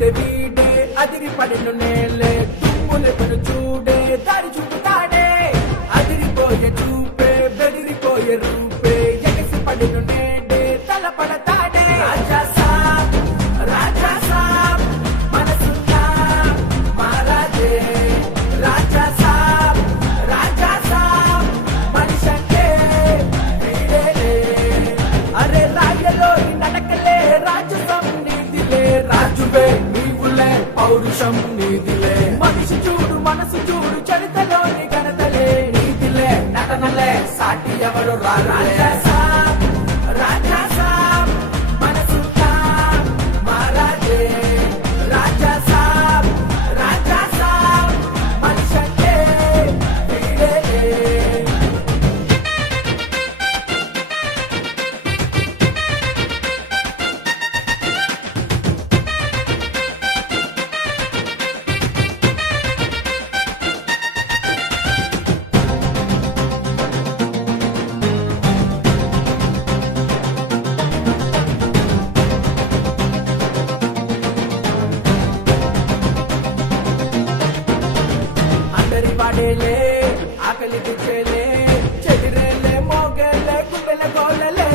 చూస్తే వీడే అదిరి పడిను నేలే తుమ్ములెతను చూడే దారి చూపుతాడే అదిరిపోయే చూపే బెదిరిపోయే రూపే ఎగసి పడిను నేడే తలపడతాడే రాజా సాబ్ మనసున్నా మారాజే రాజా సాబ్ మనిషంటే వీడేలే అరే రాయలో నడకలే రాజసం నీదిలే రాజువే నీవులే పౌరుషం నీదిలే మనిషి చూడు మనసు చూడు చరితలోని ఘనతలే నీదిలే నటనలే సాటి ఎవరు రాజా సాబ్ మనసున్నా మారాజే రాజా సాబ్ మనిషంటే వీడేలే అందరి వాడేలే ఆకలి తెచ్చేలే చెదిరేలే మోగేలే గుండెల గోలలే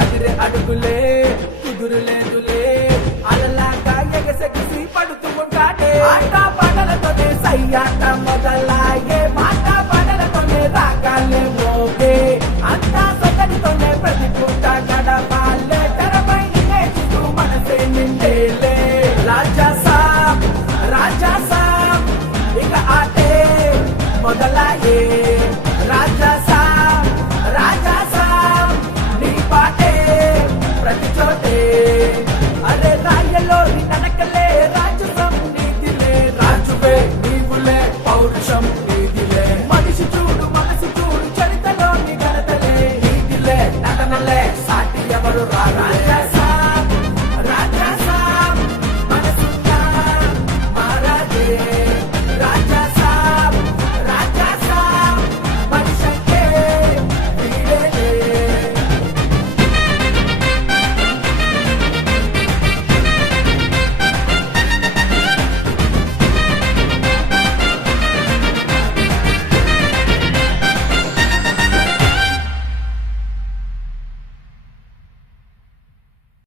అదిరే అడుగులే కుదురు లేదులే అలలాగా ఎగసెగిసి పడుతూ ఉంటాడే ఆట పాటలతోనే సయ్యాట మొదలాయే మాట పాటలతోనే రాగాలే మోగే అంతా సొగడితోనే ప్రతి పూట గడపాలే తెరపై చూస్తూ మనసే నిండేలే రాజా సాబ్ ఇక ఆటే మొదలాయే రాజా సాబ్ నీ పాటే ప్రతి చోటే అరే రాయలో నడకలే రాజసం నీదిలే రాజువే నీవులే పౌరుషం నీదిలే మనిషి చూడు మనసు చూడు చరితలోని ఘనతలే నీదిలే నటనలే సాటి ఎవరు రాజా సాబ్ మనసున్నా మారాజే